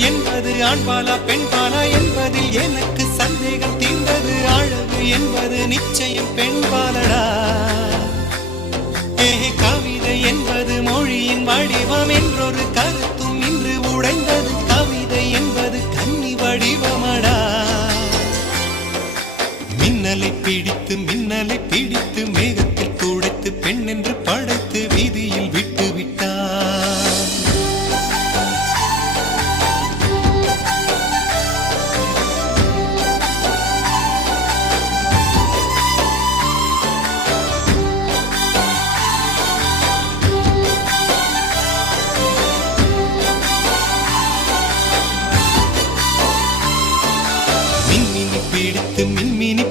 என்பது ஆண்பாலா பெண்பாலா என்பதில் எனக்கு சந்தேகம் தீர்ந்தது. அழகு என்பது நிச்சயம் பெண்பாலடா. கவிதை என்பது மொழியின் வடிவம் என்றொரு கருத்தும் இன்று உடைந்தது. கவிதை என்பது கன்னி வடிவமடா. மின்னலை பிடித்து மேகத்தில் துடைத்து பெண் என்று படைத்து வீதியில் விட்டு விட்டார். மின்மினி